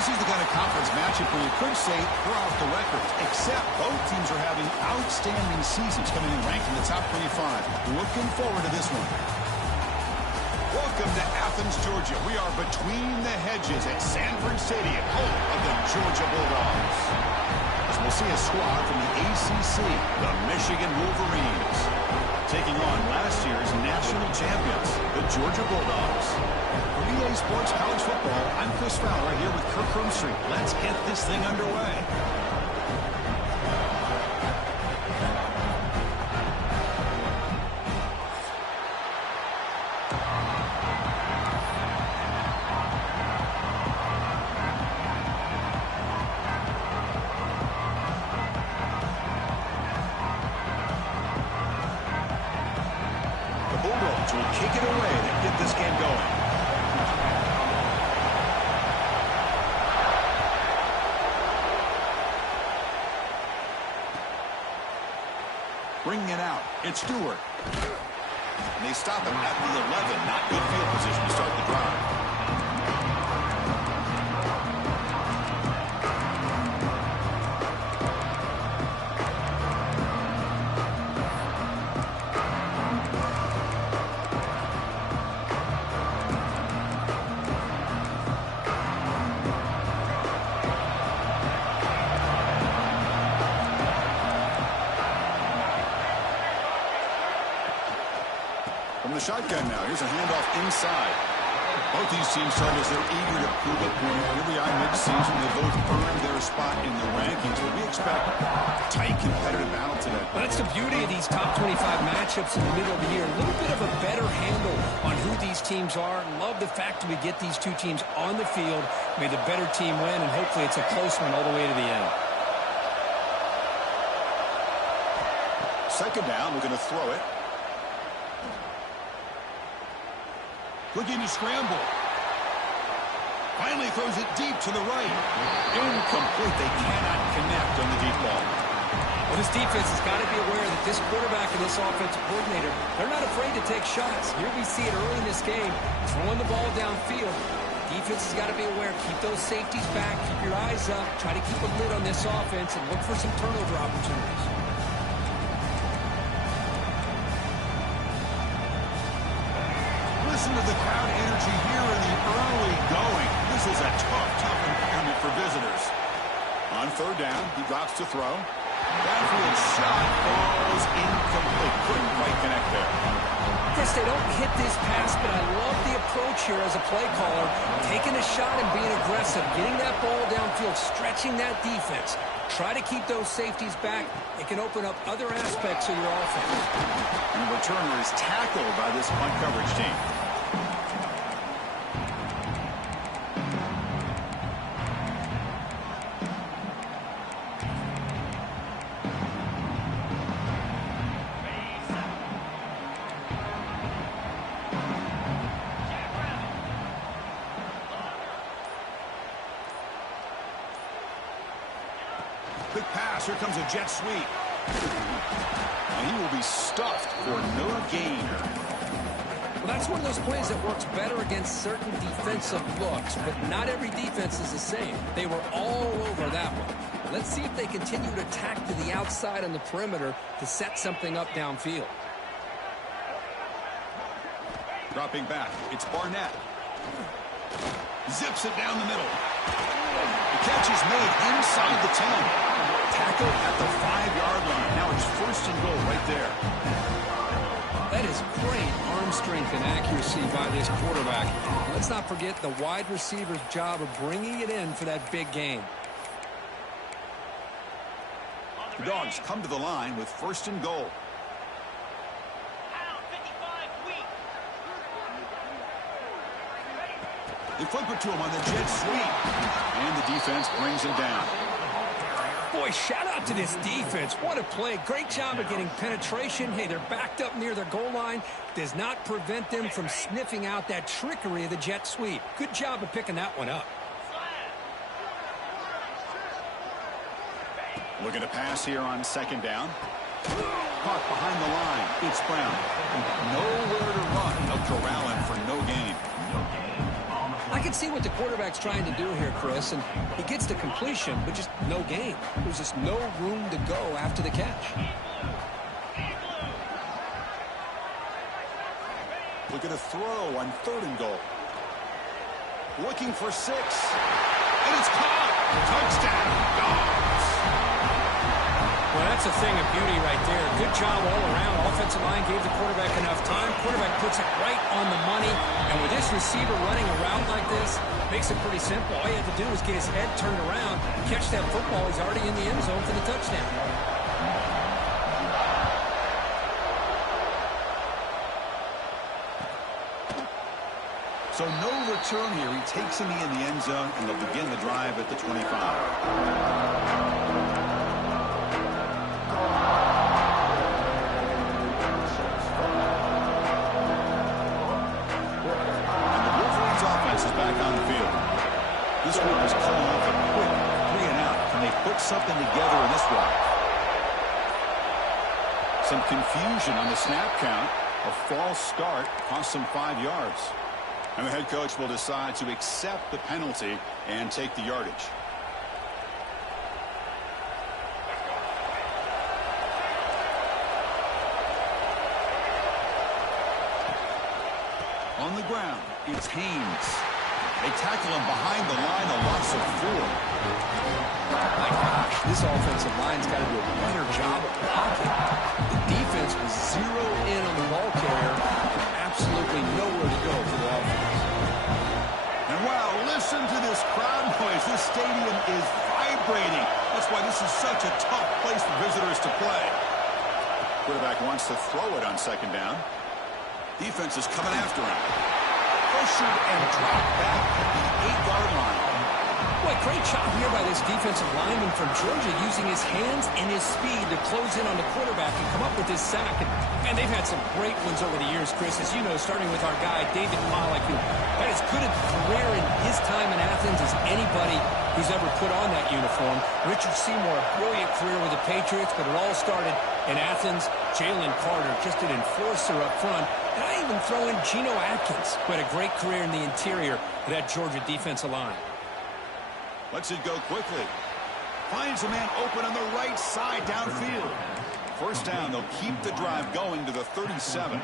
This is the kind of conference matchup where you could say throw out the records, except both teams are having outstanding seasons coming in ranked in the top 25. Looking forward to this one. Welcome to Athens, Georgia. We are between the hedges at Sanford Stadium, home of the Georgia Bulldogs. As we'll see a squad from the ACC, the Michigan Wolverines, taking on last year's national champions, the Georgia Bulldogs. For EA Sports College Football, I'm Chris Fowler here with Kirk Broomstreet. Let's get this thing underway. Bulldogs will kick it away to get this game going. Bringing it out, it's Stewart. And they stop him at the 11. Not good field position to start the drive. From the shotgun now, here's a handoff inside. Both these teams tell us they're eager to prove a point. Here we are mid-season. They both earned their spot in the rankings, but we expect a tight, competitive battle today. Well, that's the beauty of these top 25 matchups in the middle of the year. A little bit of a better handle on who these teams are. Love the fact that we get these two teams on the field. May the better team win, and hopefully it's a close one all the way to the end. Second down, we're going to throw it. Looking to scramble. Finally throws it deep to the right. Incomplete. They cannot connect on the deep ball. Well, this defense has got to be aware that this quarterback and this offensive coordinator, they're not afraid to take shots. Here we see it early in this game, throwing the ball downfield. Defense has got to be aware. Keep those safeties back. Keep your eyes up. Try to keep a lid on this offense and look for some turnover opportunities. Listen to the crowd energy here in the early going. This is a tough environment for visitors. On third down, he drops to throw. Downfield shot falls incomplete. Couldn't quite connect there. Chris, they don't hit this pass, but I love the approach here as a play caller. Taking a shot and being aggressive, getting that ball downfield, stretching that defense. Try to keep those safeties back. It can open up other aspects of your offense. And the returner is tackled by this punt coverage team. Quick pass. Here comes a jet sweep. And he will be stuffed for no gain. Well, that's one of those plays that works better against certain defensive looks, but not every defense is the same. They were all over that one. Let's see if they continue to attack to the outside on the perimeter to set something up downfield. Dropping back. It's Barnett. Zips it down the middle. The catch is made inside the 10. Tackle at the 5-yard line. Now it's first and goal right there. That is great arm strength and accuracy by this quarterback. Let's not forget the wide receiver's job of bringing it in for that big game. The Dogs come to the line with first and goal. They flip it to him on the jet sweep. And the defense brings him down. Boy, shout out to this defense. What a play. Great job of getting penetration. Hey, they're backed up near their goal line. Does not prevent them from sniffing out that trickery of the jet sweep. Good job of picking that one up. Looking to pass here on second down. Caught behind the line. It's Brown. Nowhere to run. They'll corral him for no gain. I I can see what the quarterback's trying to do here, Chris, and he gets the completion, but just no gain. There's just no room to go after the catch. Look at a throw on 3rd and goal. Looking for 6. And it's caught. Touchdown. Dogs. Well, that's a thing of beauty right there. Good job all around. Offensive line gave the quarterback enough time. Quarterback puts it right on the money. And with this receiver running a route like this, makes it pretty simple. All you have to do is get his head turned around, catch that football. He's already in the end zone for the touchdown. So no return here. He takes him in the end zone, and they'll begin the drive at the 25. Back on the field. This group is coming off a quick 3-and-out. Can they put something together in this one? Some confusion on the snap count. A false start cost them 5 yards. And the head coach will decide to accept the penalty and take the yardage. On the ground, it's Haynes. They tackle him behind the line, a loss of 4. My gosh, this offensive line's got to do a better job of blocking. The defense was zeroed in on the ball carrier. Absolutely nowhere to go for the offense. And wow, listen to this crowd noise. This stadium is vibrating. That's why this is such a tough place for visitors to play. Quarterback wants to throw it on 2nd down. Defense is coming after him. Pressured and dropped back at the 8-yard line. Boy, great job here by this defensive lineman from Georgia using his hands and his speed to close in on the quarterback and come up with this sack. And they've had some great ones over the years, Chris, as you know, starting with our guy, David Pollack, who had as good a career in his time in Athens as anybody who's ever put on that uniform. Richard Seymour, a brilliant career with the Patriots, but it all started in Athens. Jalen Carter, just an enforcer up front. And I even throw in Geno Atkins, who had a great career in the interior of that Georgia defensive line. Lets it go quickly. Finds a man open on the right side downfield. 1st down, they'll keep the drive going to the 37.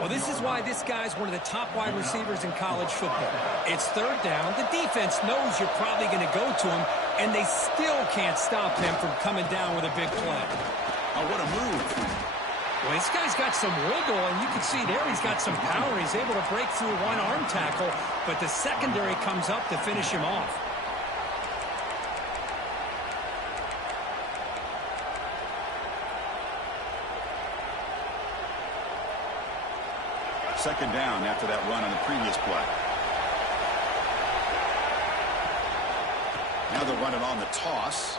Well, this is why this guy's one of the top wide receivers in college football. It's 3rd down. The defense knows you're probably going to go to him, and they still can't stop him from coming down with a big play. Oh, what a move. Well, this guy's got some wiggle, and you can see there he's got some power. He's able to break through one arm tackle, but the secondary comes up to finish him off. Second down after that run on the previous play. Now they're running on the toss.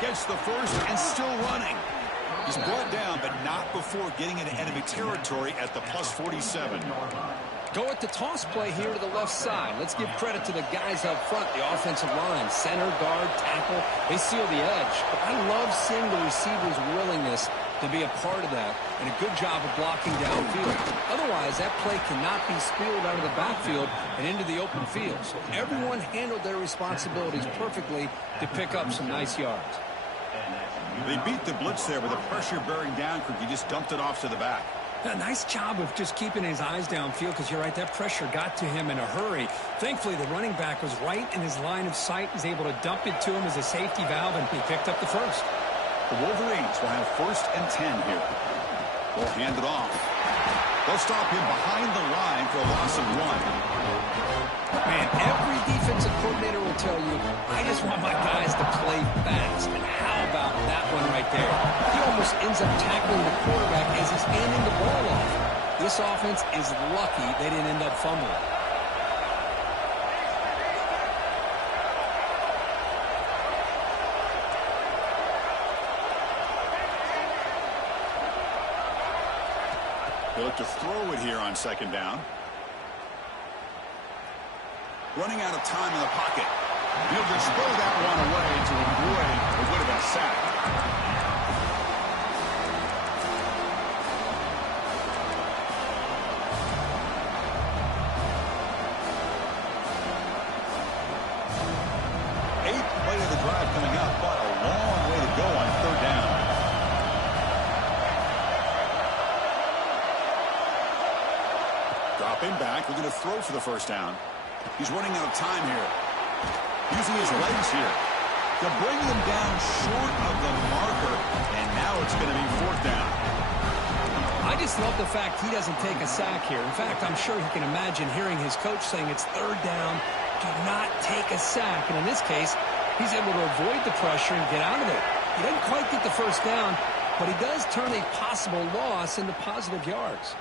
Gets the first and still running. He's brought down, but not before getting into enemy territory at the +47. Go at the toss play here to the left side. Let's give credit to the guys up front, the offensive line, center, guard, tackle. They seal the edge. But I love seeing the receiver's willingness to be a part of that, and a good job of blocking downfield. Otherwise, that play cannot be spilled out of the backfield and into the open field. So everyone handled their responsibilities perfectly to pick up some nice yards. They beat the blitz there with a pressure-bearing down crew. He just dumped it off to the back. A nice job of just keeping his eyes downfield, because you're right, that pressure got to him in a hurry. Thankfully, the running back was right in his line of sight. He's able to dump it to him as a safety valve, and he picked up the first. The Wolverines will have 1st and 10 here. They'll hand it off. They'll stop him behind the line for a loss of 1. Man, every defensive coordinator will tell you, I just want my guys to play fast. And how about that one right there? He almost ends up tackling the quarterback as he's handing the ball off. This offense is lucky they didn't end up fumbling. They look to throw it here on 2nd down. Running out of time in the pocket. He'll just throw that one away to avoid what would have been a sack. Dropping back, we're going to throw for the first down. He's running out of time here. Using his legs here. They'll bring him down short of the marker, and now it's going to be fourth down. I just love the fact he doesn't take a sack here. In fact, I'm sure he can imagine hearing his coach saying it's third down, do not take a sack. And in this case, he's able to avoid the pressure and get out of it. He doesn't quite get the first down, but he does turn a possible loss into positive yards.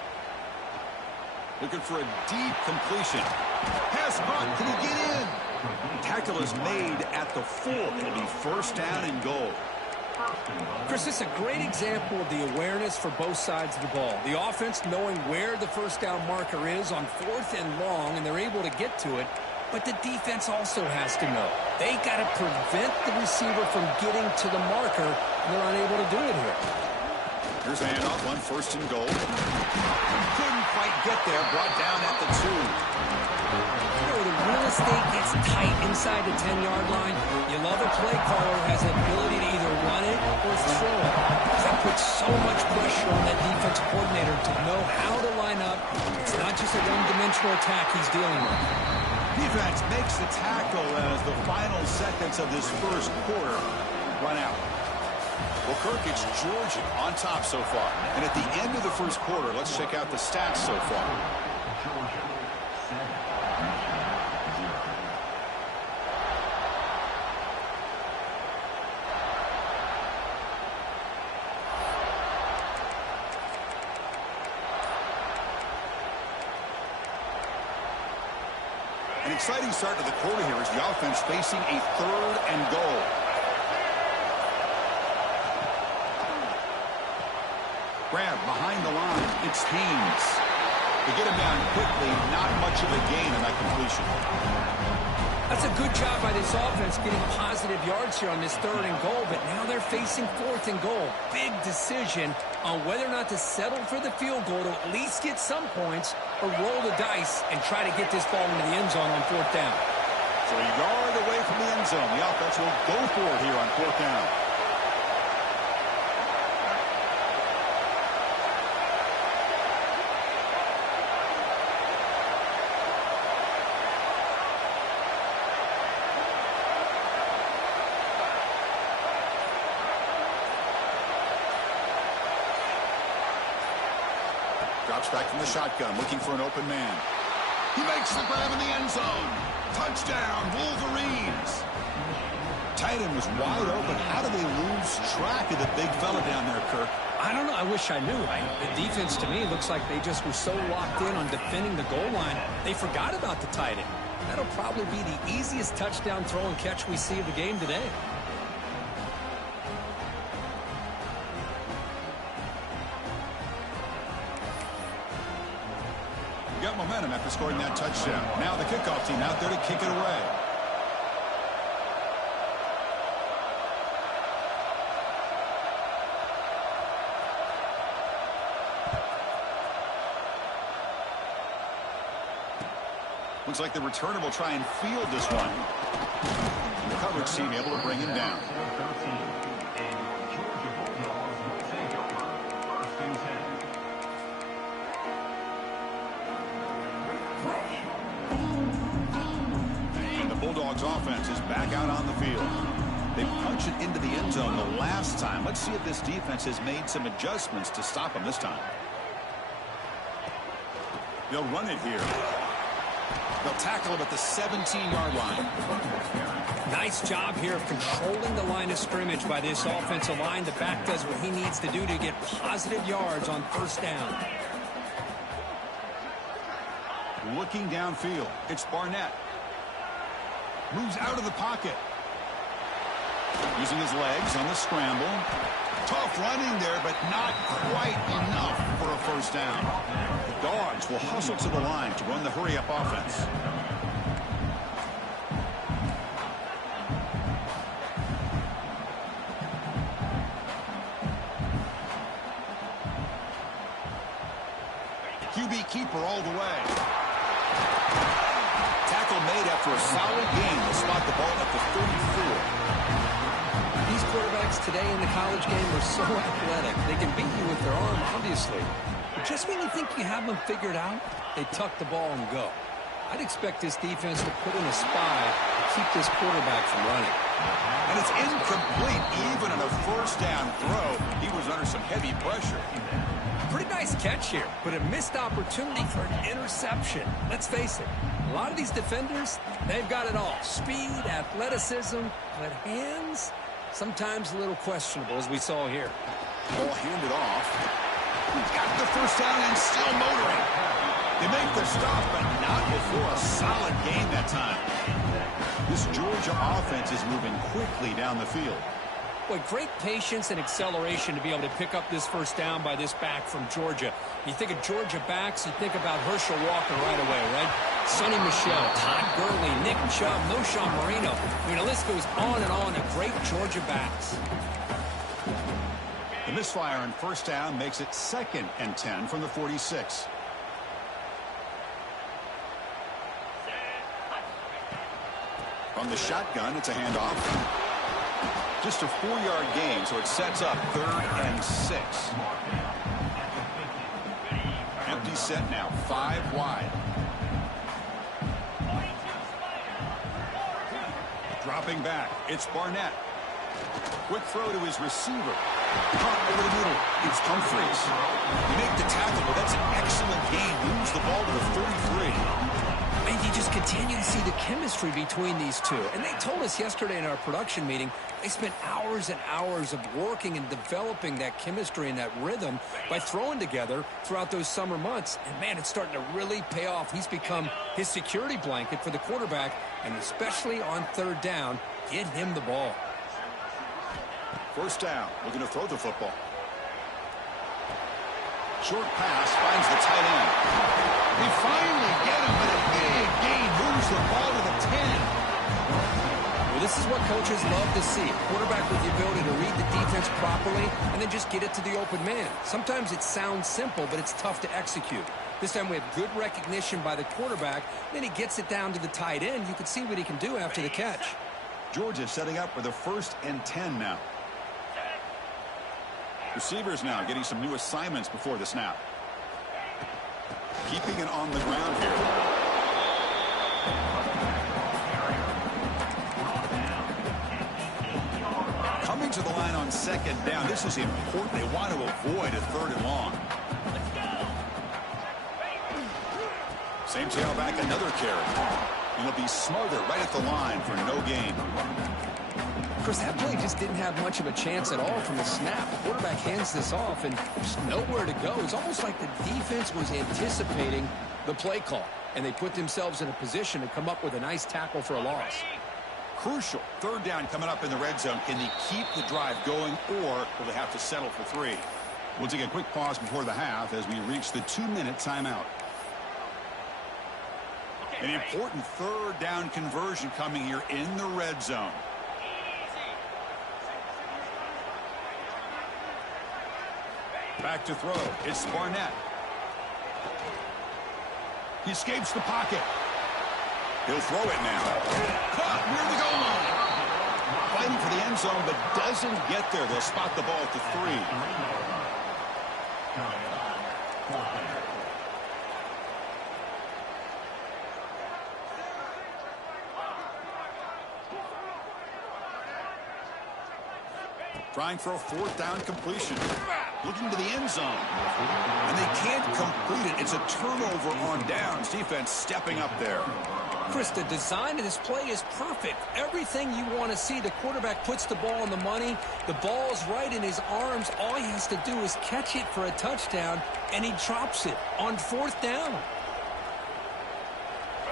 Looking for a deep completion. Pass caught. Can he get in? Tackle is made at the 4. It'll be first down and goal. Chris, this is a great example of the awareness for both sides of the ball. The offense knowing where the first down marker is on 4th and long, and they're able to get to it. But the defense also has to know. They got to prevent the receiver from getting to the marker, and they're unable to do it here. Here's a handoff on 1st and goal. Couldn't quite get there. Brought down at the 2. The real estate gets tight inside the 10-yard line. You love a play caller who has the ability to either run it or throw it. That puts so much pressure on that defensive coordinator to know how to line up. It's not just a one-dimensional attack he's dealing with. Defense makes the tackle as the final seconds of this first quarter run out. Well, Kirk, it's Georgia on top so far. And at the end of the first quarter, let's check out the stats so far. An exciting start to the quarter here as the offense facing a 3rd and goal. Grab behind the line. It's Haynes. They get him down quickly. Not much of a gain on that completion. That's a good job by this offense getting positive yards here on this 3rd and goal, but now they're facing 4th and goal. Big decision on whether or not to settle for the field goal to at least get some points or roll the dice and try to get this ball into the end zone on 4th down. So a yard away from the end zone. The offense will go for it here on 4th down. Drops back from the shotgun, looking for an open man. He makes the grab in the end zone. Touchdown, Wolverines. Tight end was wide open. How do they lose track of the big fella down there, Kirk? I don't know. I wish I knew. The defense, to me, looks like they just were so locked in on defending the goal line, they forgot about the tight end. That'll probably be the easiest touchdown throw and catch we see of the game today. Got momentum after scoring that touchdown. Now the kickoff team out there to kick it away. Looks like the returner will try and field this one. And the coverage team able to bring him down. Bulldogs offense is back out on the field. They punched it into the end zone the last time. Let's see if this defense has made some adjustments to stop them this time. They'll run it here. They'll tackle him at the 17-yard line. Nice job here of controlling the line of scrimmage by this offensive line. The back does what he needs to do to get positive yards on 1st down. Looking downfield, it's Barnett. Moves out of the pocket. Using his legs on the scramble. Tough running there, but not quite enough for a first down. The Dogs will hustle to the line to run the hurry-up offense. QB keeper all the way. Tackle made after a solid gain. They'll spot the ball at the 34. These quarterbacks today in the college game are so athletic. They can beat you with their arm, obviously. But just when you think you have them figured out, they tuck the ball and go. I'd expect this defense to put in a spy to keep this quarterback from running. And it's incomplete. Even on a first down throw, he was under some heavy pressure. Pretty nice catch here, but a missed opportunity for an interception. Let's face it, a lot of these defenders, they've got it all. Speed, athleticism, but hands, sometimes a little questionable, as we saw here. Ball handed off. He's got the first down and still motoring. They make the stop, but not before a solid gain that time. This Georgia offense is moving quickly down the field. Boy, great patience and acceleration to be able to pick up this first down by this back from Georgia. You think of Georgia backs, you think about Herschel Walker right away, right? Sonny Michel, Todd Gurley, Nick Chubb, Knowshon Moreno. I mean, the list goes on and on of great Georgia backs. The misfire on first down makes it 2nd and 10 from the 46. On the shotgun, it's a handoff. Just a 4-yard gain, so it sets up 3rd and 6. Empty set now, 5 wide. Dropping back, it's Barnett. Quick throw to his receiver. Caught over the middle. It's Humphries. You make the tackle, but that's an excellent gain. Moves the ball to the 33. And you just continue to see the chemistry between these two. And they told us yesterday in our production meeting, they spent hours and hours of working and developing that chemistry and that rhythm by throwing together throughout those summer months. And, man, it's starting to really pay off. He's become his security blanket for the quarterback, and especially on 3rd down, get him the ball. First down, looking to throw the football. Short pass finds the tight end. They finally get him, but a big gain moves the ball to the 10. Well, this is what coaches love to see. A quarterback with the ability to read the defense properly and then just get it to the open man. Sometimes it sounds simple, but it's tough to execute. This time we have good recognition by the quarterback. Then he gets it down to the tight end. You can see what he can do after the catch. Georgia setting up for the 1st and 10 now. Receivers now getting some new assignments before the snap. Keeping it on the ground here. Coming to the line on 2nd down. This is important. They want to avoid a 3rd and long. Same tailback, another carry. And he'll be smothered right at the line for no gain. Chris, that play just didn't have much of a chance at all from the snap. The quarterback hands this off and just nowhere to go. It's almost like the defense was anticipating the play call, and they put themselves in a position to come up with a nice tackle for a loss. Crucial 3rd down coming up in the red zone. Can they keep the drive going, or will they have to settle for 3? We'll take a quick pause before the half as we reach the 2-minute timeout. An important 3rd down conversion coming here in the red zone. Back to throw. It's Barnett. He escapes the pocket. He'll throw it now. Caught near the goal line. Fighting for the end zone, but doesn't get there. They'll spot the ball at the 3. Trying for a 4th down completion. Looking to the end zone. And they can't complete it. It's a turnover on downs. Defense stepping up there. Chris, the design of this play is perfect. Everything you want to see. The quarterback puts the ball on the money. The ball's right in his arms. All he has to do is catch it for a touchdown, and he drops it on 4th down.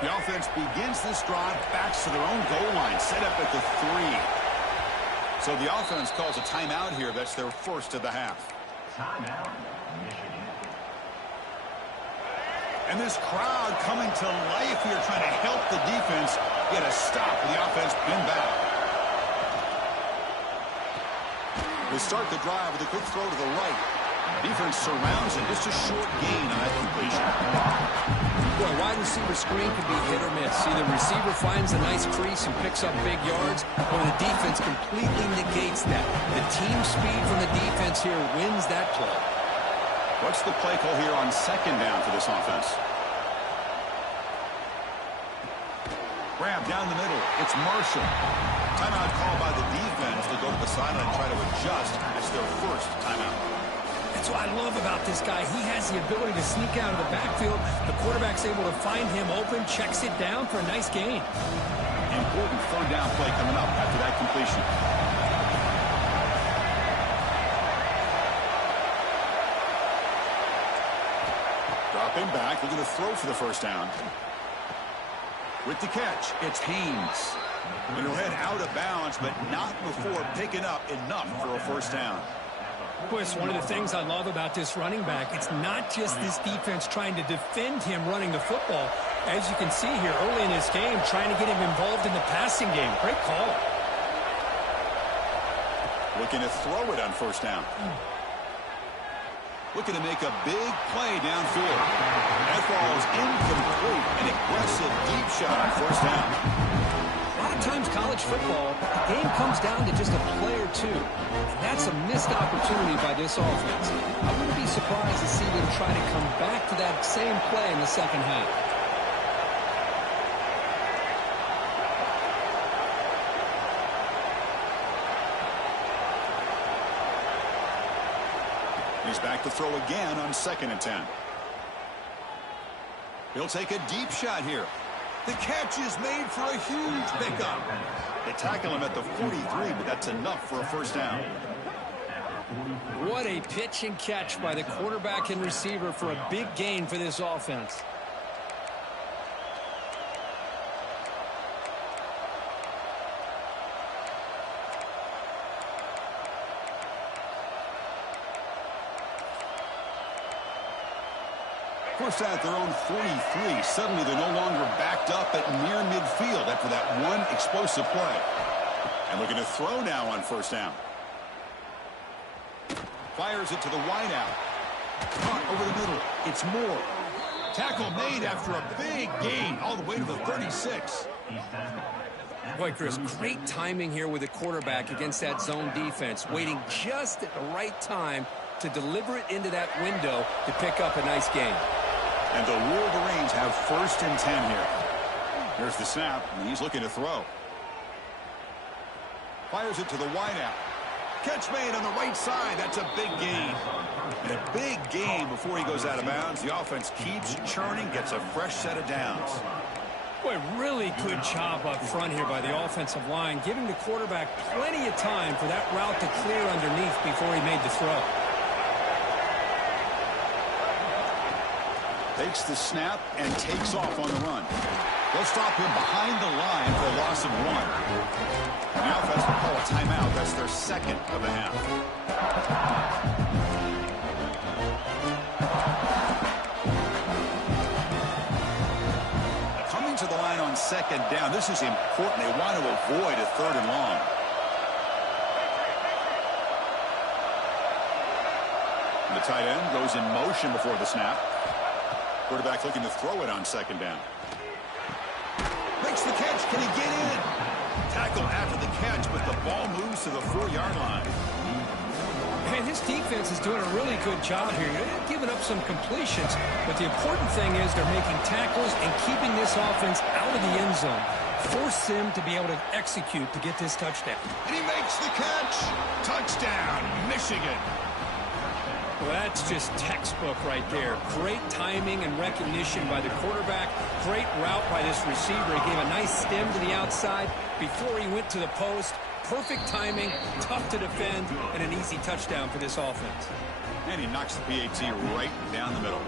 The offense begins this drive, backs to their own goal line, set up at the 3. So the offense calls a timeout here. That's their first of the half. Timeout, Michigan. And this crowd coming to life here, trying to help the defense get a stop with the offense pinned back. They start the drive with a quick throw to the right. Defense surrounds him. Just a short gain on that completion. Boy, wide receiver screen can be hit or miss. Either receiver finds a nice crease and picks up big yards, or the defense completely negates that. The team speed from the defense here wins that play. What's the play call here on second down for this offense? Grab down the middle. It's Marshall. Timeout called by the defense to go to the sideline and try to adjust. It's their first timeout. That's what I love about this guy. He has the ability to sneak out of the backfield. The quarterback's able to find him open, checks it down for a nice gain. Important third down play coming up after that completion. Dropping back, looking to throw for the first down. With the catch, it's Haynes. And he'll head out of bounds, but not before picking up enough for a first down. Boy, it's one of the things I love about this running back. It's not just this defense trying to defend him running the football. As you can see here early in this game, trying to get him involved in the passing game. Great call. Looking to throw it on first down. Looking to make a big play downfield. That ball is incomplete. An aggressive deep shot on first down. A lot of times college football, the game comes down to just a play or two. And that's a missed opportunity by this offense. I wouldn't be surprised to see them try to come back to that same play in the second half. He's back to throw again on 2nd and 10. He'll take a deep shot here. The catch is made for a huge pickup. They tackle him at the 43, but that's enough for a first down. What a pitch and catch by the quarterback and receiver for a big gain for this offense. First at their own 43. Suddenly they're no longer backed up at near midfield after that one explosive play. And looking to throw now on first down. Fires it to the wideout. Caught over the middle. It's Moore. Tackle made after a big gain all the way to the 36. Boy, Chris, great timing here with the quarterback against that zone defense. Waiting just at the right time to deliver it into that window to pick up a nice gain. And the Wolverines have 1st and 10 here. Here's the snap, and he's looking to throw. Fires it to the wideout. Catch made on the right side. That's a big gain. And a big gain before he goes out of bounds. The offense keeps churning, gets a fresh set of downs. Boy, really good job up front here by the offensive line, giving the quarterback plenty of time for that route to clear underneath before he made the throw. Takes the snap and takes off on the run. They'll stop him behind the line for a loss of 1. The offense will call a timeout. That's their 2nd of the half. Coming to the line on 2nd down. This is important. They want to avoid a 3rd and long. The tight end goes in motion before the snap. Quarterback looking to throw it on 2nd down. Makes the catch. Can he get in? Tackle after the catch, but the ball moves to the 4-yard line. Man, this defense is doing a really good job here. They're giving up some completions, but the important thing is they're making tackles and keeping this offense out of the end zone. Force them to be able to execute to get this touchdown. And he makes the catch. Touchdown, Michigan. Well, that's just textbook right there. Great timing and recognition by the quarterback. Great route by this receiver. He gave a nice stem to the outside before he went to the post. Perfect timing, tough to defend, and an easy touchdown for this offense. And he knocks the PAT right down the middle.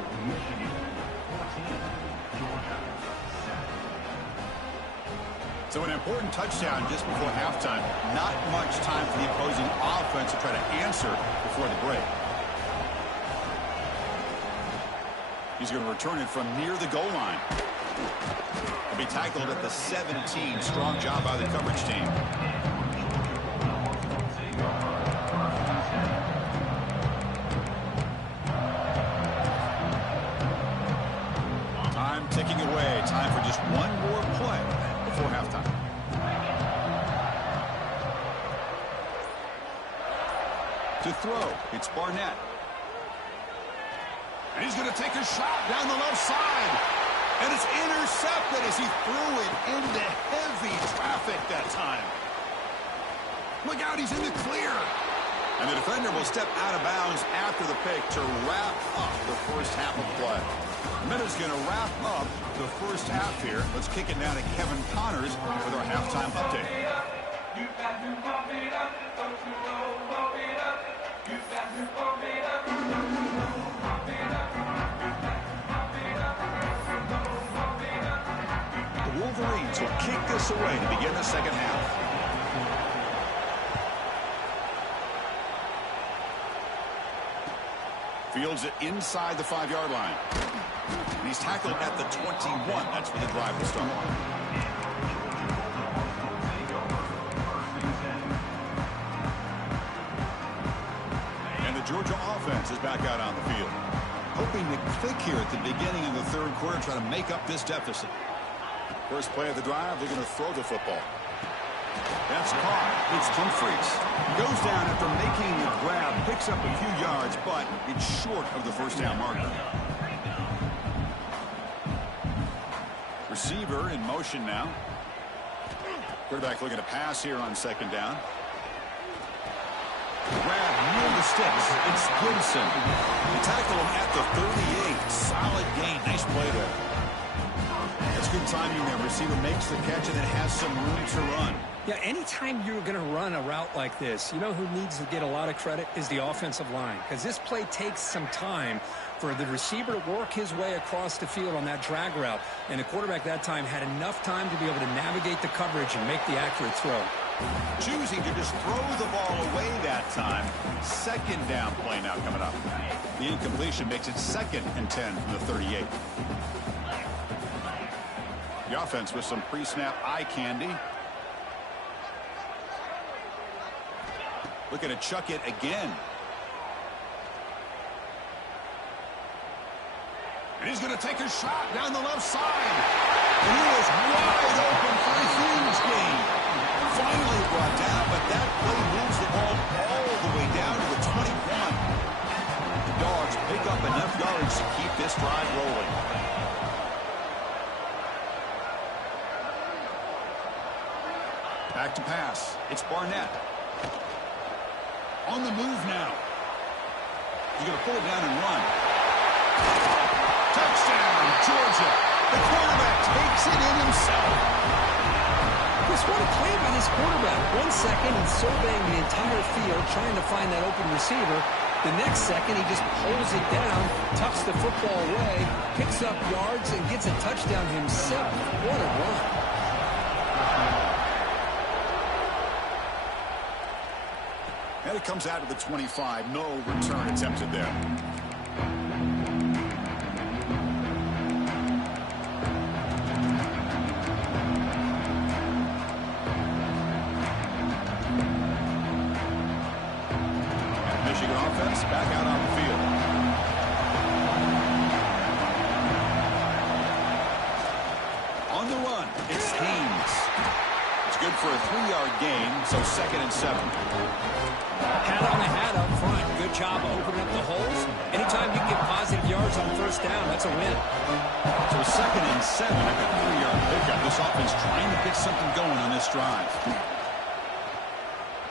So an important touchdown just before halftime. Not much time for the opposing offense to try to answer before the break. He's going to return it from near the goal line. He'll be tackled at the 17. Strong job by the coverage team. ticking away. Time for just one more play before halftime. To throw, it's Barnett. And he's going to take a shot down the left side. And it's intercepted as he threw it into heavy traffic that time. Look out, he's in the clear. And the defender will step out of bounds after the pick to wrap up the first half of play. Minutes going to wrap up the first half here. Let's kick it down to Kevin Connors with our halftime update. The Wolverines will kick this away to begin the second half. Fields it inside the 5-yard line. And he's tackled at the 21. That's where the drive will start. And the Georgia offense is back out on the field. Hoping to click here at the beginning of the third quarter, try to make up this deficit. First play of the drive, they're going to throw the football. That's caught. It's Humphreys. Goes down after making the grab, picks up a few yards, but it's short of the first down marker. Receiver in motion now. Quarterback looking to pass here on second down. Grab near the sticks. It's Gibson. He tackled him at the 38. Solid gain. Nice play there. That's good timing there. Receiver makes the catch and then has some room to run. Yeah, anytime you're going to run a route like this, you know who needs to get a lot of credit is the offensive line. Because this play takes some time for the receiver to work his way across the field on that drag route. And the quarterback that time had enough time to be able to navigate the coverage and make the accurate throw. Choosing to just throw the ball away that time. Second down play now coming up. The incompletion makes it 2nd and 10 from the 38. The offense with some pre-snap eye candy. Looking to chuck it again. And he's going to take a shot down the left side. And he is wide open for a huge gain. Finally brought down, but that play moves the ball all the way down to the 21. The Dogs pick up enough yards to keep this drive rolling. Back to pass. It's Barnett. On the move now. He's going to pull it down and run. Touchdown, Georgia. The quarterback takes it in himself. Just what a play by this quarterback. 1 second he's surveying the entire field, trying to find that open receiver. The next second he just pulls it down, tucks the football away, picks up yards, and gets a touchdown himself. What a run. And it comes out of the 25. No return attempted there. Michigan offense back out on the field. On the run, it's Haynes. It's good for a 3-yard gain, so 2nd and 7. Hat on the hat up front. Good job opening up the holes. Anytime you get positive yards on first down, that's a win. So 2nd and 7 at the 3-yard pickup. This offense trying to get something going on this drive.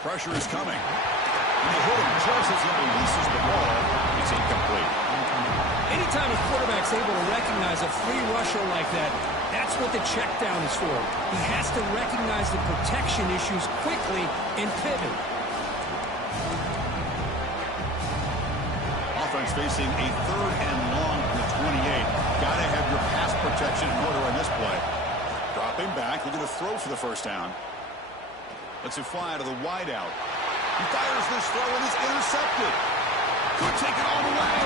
Pressure is coming. And they hit him just as he releases the ball. It's incomplete. Anytime a quarterback's able to recognize a free rusher like that, that's what the check down is for. He has to recognize the protection issues quickly and pivot. Offense facing a 3rd and long from the 28. Got to have your pass protection in order on this play. Dropping back, looking to throw for the first down. Let's it fly to the wideout. He fires this throw and it's intercepted. Could take it all the way.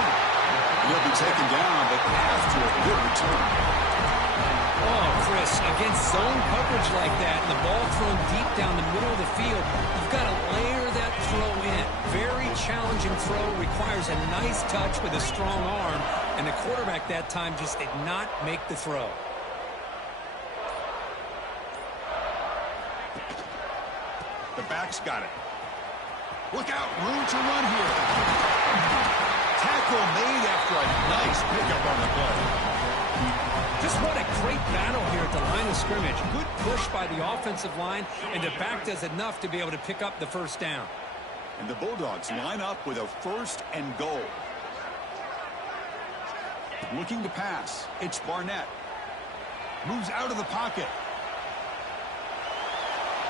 He'll be taken down, but after a good return. Oh, Chris, against zone coverage like that, and the ball thrown deep down the middle of the field, you've got to layer that throw in. Very challenging throw, requires a nice touch with a strong arm, and And the quarterback that time just did not make the throw. The back's got it. Look out, room to run here. Tackle made after a nice pickup on the play. Just what a great battle here at the line of scrimmage. Good push by the offensive line, and the back does enough to be able to pick up the first down. And the Bulldogs line up with a 1st and goal. Looking to pass. It's Barnett. Moves out of the pocket.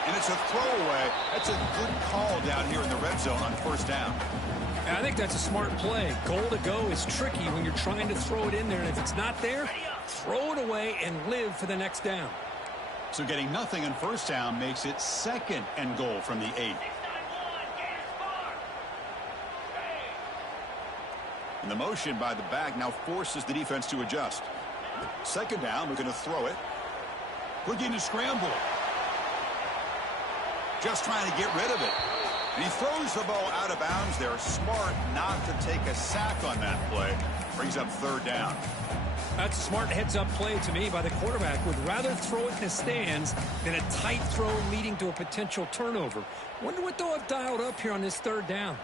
And it's a throwaway. That's a good call down here in the red zone on 1st down. And I think that's a smart play. Goal to go is tricky when you're trying to throw it in there. And if it's not there, throw it away and live for the next down. So getting nothing on 1st down makes it 2nd and goal from the 8. And the motion by the back now forces the defense to adjust. 2nd down, we're going to throw it. Looking to scramble. Just trying to get rid of it. And he throws the ball out of bounds there. Smart not to take a sack on that play. Brings up 3rd down. That's a smart heads-up play to me by the quarterback. Would rather throw it in the stands than a tight throw leading to a potential turnover. Wonder what they'll have dialed up here on this 3rd down.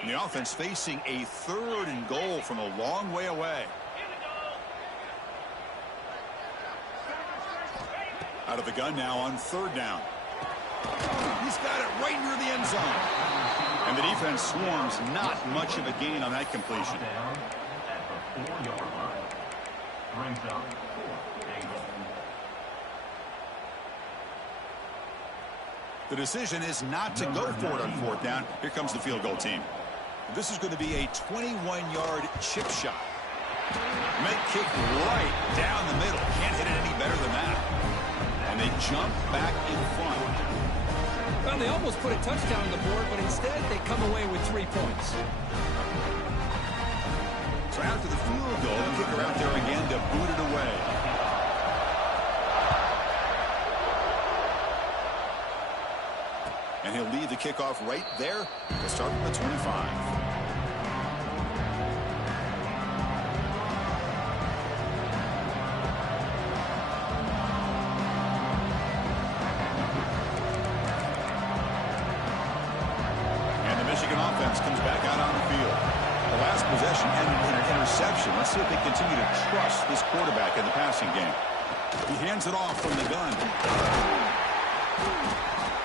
And the offense facing a 3rd and goal from a long way away. Out of the gun now on 3rd down. He's got it right near the end zone. And the defense swarms, not much of a gain on that completion. The decision is not to go for it on 4th down. Here comes the field goal team. This is going to be a 21-yard chip shot. Make kick right down the middle. Can't hit it any better than that. And they jump back in front. Well, they almost put a touchdown on the board, but instead they come away with 3 points. So after the field goal, the kicker out there again to boot it away. And he'll lead the kickoff right there to start from the 25. Michigan offense comes back out on the field. The last possession ended in an interception. Let's see if they continue to trust this quarterback in the passing game. He hands it off from the gun.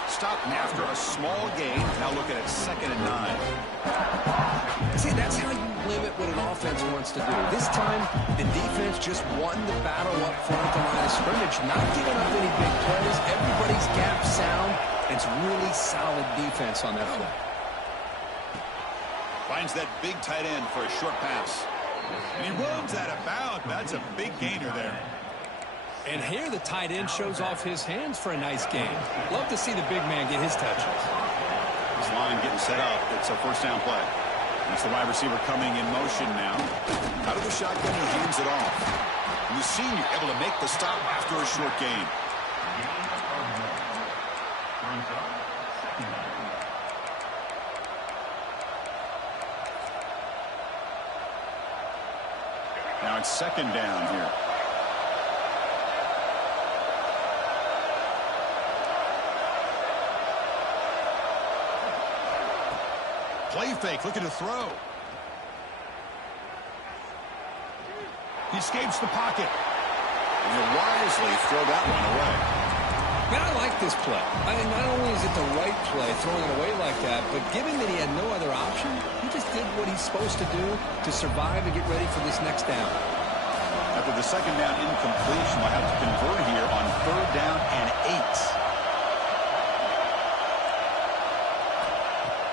Stopped after a small gain. Now look at it, 2nd and 9. See, that's how you limit what an offense wants to do. This time, the defense just won the battle up front at the line of scrimmage, not giving up any big plays. Everybody's gap sound. It's really solid defense on that play. Finds that big tight end for a short pass. And he runs out of bounds. That's a big gainer there. And here the tight end shows off his hands for a nice gain. Love to see the big man get his touches. This line getting set up. It's a 1st down play. It's the wide receiver coming in motion now. Out of the shotgun, he hands it off. And the senior able to make the stop after a short gain. Now it's 2nd down here. Play fake, looking to throw. He escapes the pocket. And he'll wisely throw that one away. Man, I like this play. I mean, not only is it the right play, throwing it away like that, but given that he had no other option, he just did what he's supposed to do to survive and get ready for this next down. After the 2nd down incompletion, they'll have to convert here on 3rd down and 8.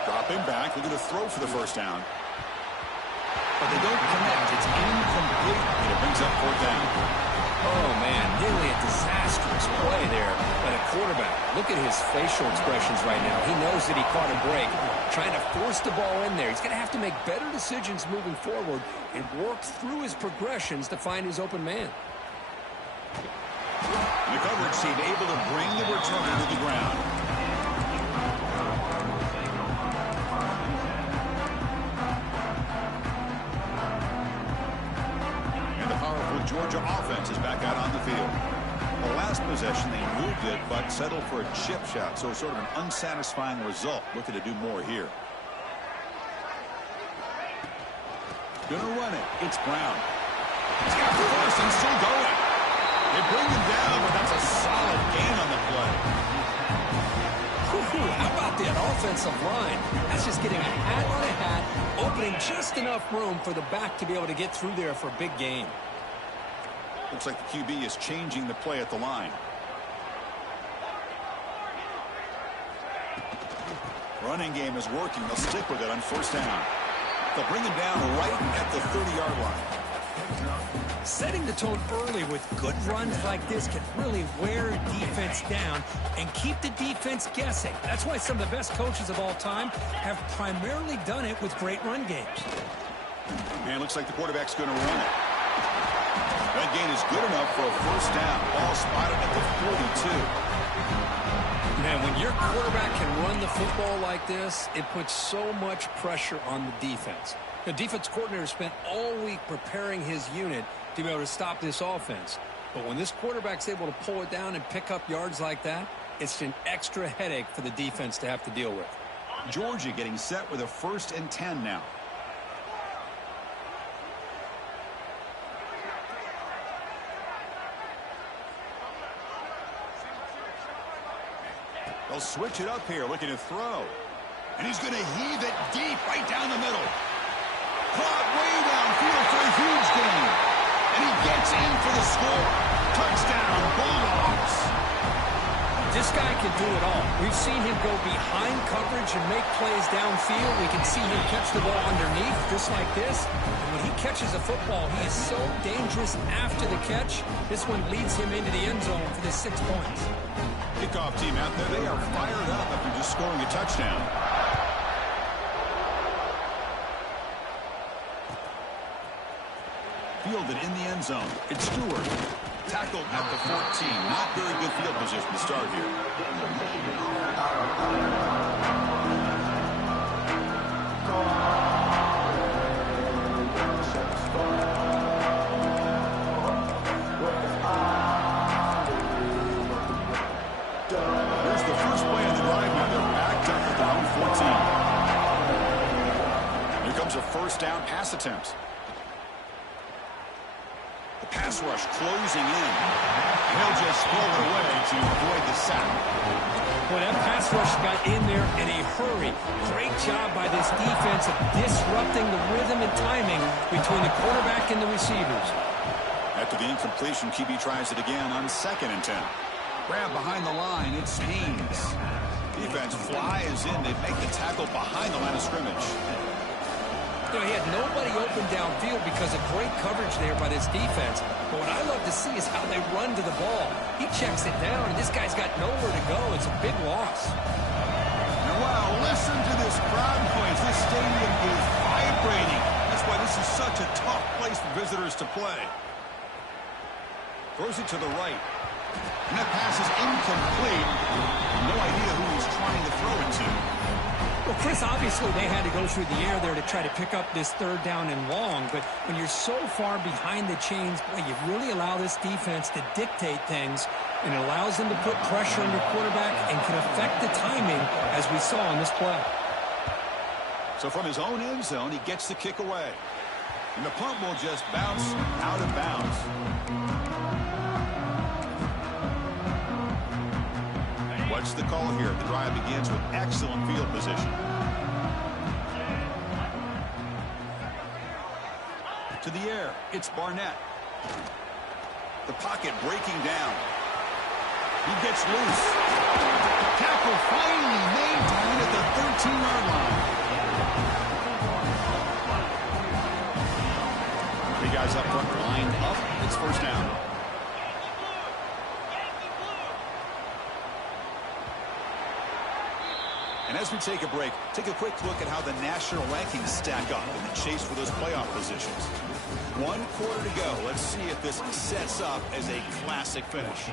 Dropping back, looking to throw for the 1st down. But they don't connect. It's incomplete, and it brings up 4th down. Oh, man, nearly a disastrous play there by the quarterback. Look at his facial expressions right now. He knows that he caught a break, trying to force the ball in there. He's going to have to make better decisions moving forward and work through his progressions to find his open man. The coverage team able to bring the returner to the ground. Georgia offense is back out on the field. The last possession, they moved it, but settled for a chip shot, so sort of an unsatisfying result. Looking to do more here. Gonna run it. It's Brown. He's got first and still going. They bring him down, but that's a solid gain on the play. How about that offensive line? That's just getting a hat on a hat, opening just enough room for the back to be able to get through there for a big gain. Looks like the QB is changing the play at the line. Running game is working. They'll stick with it on first down. They'll bring him down right at the 30-yard line. Setting the tone early with good runs like this can really wear a defense down and keep the defense guessing. That's why some of the best coaches of all time have primarily done it with great run games. And it looks like the quarterback's going to run it. That gain is good enough for a first down. Ball spotted at the 42. Man, when your quarterback can run the football like this, it puts so much pressure on the defense. The defense coordinator spent all week preparing his unit to be able to stop this offense. But when this quarterback's able to pull it down and pick up yards like that, it's an extra headache for the defense to have to deal with. Georgia getting set with a 1st and 10 now. They'll switch it up here, looking to throw. And he's going to heave it deep right down the middle. Caught way downfield for a huge gain. And he gets in for the score. Touchdown, Bulldogs. This guy can do it all. We've seen him go behind coverage and make plays downfield. We can see him catch the ball underneath, just like this. And when he catches a football, he is so dangerous after the catch. This one leads him into the end zone for the 6 points. Kickoff team out there, they are fired up after just scoring a touchdown. Fielded in the end zone. It's Stewart. Tackled at the 14. Not very good field position to start here. Here's the first play of the drive. Now they're backed up at their own 14. Here comes a first down pass attempt. The pass rush closing in. He'll just throw it away to avoid the sack. Well, that pass rush got in there in a hurry. Great job by this defense of disrupting the rhythm and timing between the quarterback and the receivers. After the incompletion, QB tries it again on 2nd and 10. Grab behind the line. It's Haynes. Defense flies in. They make the tackle behind the line of scrimmage. You know, he had nobody open downfield because of great coverage there by this defense. But what I love to see is how they run to the ball. He checks it down, and this guy's got nowhere to go. It's a big loss. Now, wow, listen to this crowd noise. This stadium is vibrating. That's why this is such a tough place for visitors to play. Throws it to the right. And that pass is incomplete. No idea who he's trying to throw it to. Well, Chris, obviously they had to go through the air there to try to pick up this 3rd down and long. But when you're so far behind the chains, boy, you really allow this defense to dictate things. And it allows them to put pressure on your quarterback and can affect the timing, as we saw in this play. So from his own end zone, he gets the kick away. And the punt will just bounce out of bounds. What's the call here? The drive begins with excellent field position. To the air, it's Barnett. The pocket breaking down. He gets loose. Tackle finally made down at the 13-yard line. 3 guys up front, lined up. It's first down. And as we take a break, take a quick look at how the national rankings stack up in the chase for those playoff positions. 1 quarter to go. Let's see if this sets up as a classic finish.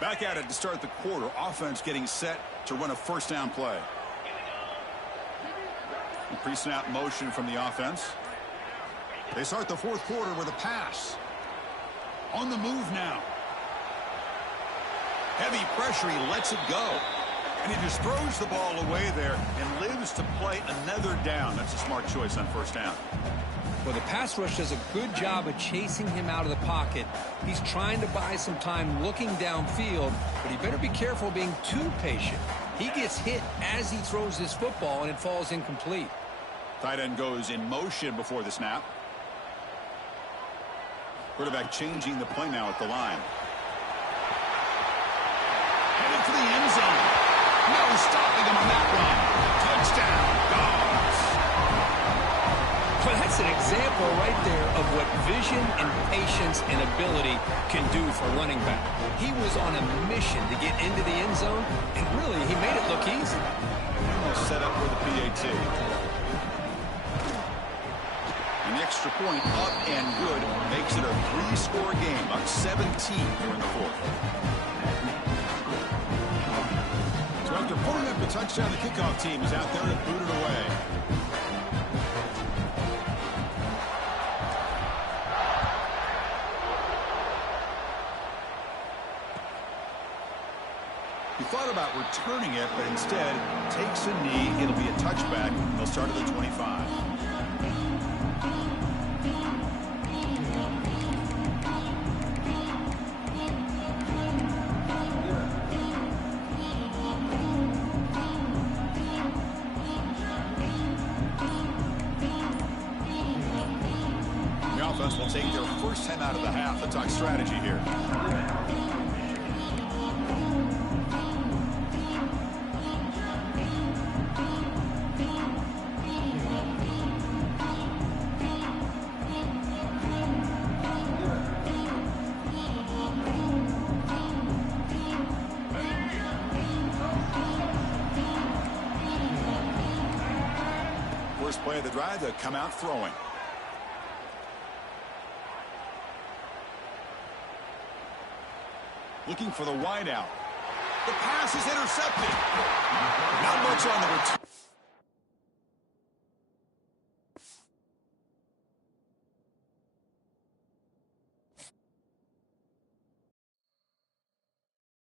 Back at it to start the quarter. Offense getting set to run a first down play. Pre-snap motion from the offense. They start the fourth quarter with a pass. On the move now. Heavy pressure. He lets it go. And he just throws the ball away there and lives to play another down. That's a smart choice on first down. Well, the pass rush does a good job of chasing him out of the pocket. He's trying to buy some time looking downfield, but he better be careful being too patient. He gets hit as he throws this football, and it falls incomplete. Tight end goes in motion before the snap. Quarterback changing the play now at the line. Headed for the end zone. No stopping him on that run. Touchdown, Dogs. Well, that's an example right there of what vision and patience and ability can do for running back. He was on a mission to get into the end zone, and really, he made it look easy. Almost set up with a PAT. An extra point up and good makes it a 3-score game, up 17 here in the fourth. So after pulling up the touchdown, the kickoff team is out there to boot it away. He thought about returning it, but instead takes a knee. It'll be a touchback. They'll start at the 25. The offense will take their first time out of the half. Let's talk strategy here. First play of the drive, they'll come out throwing. Looking for the wide out. The pass is intercepted. Not much on the return.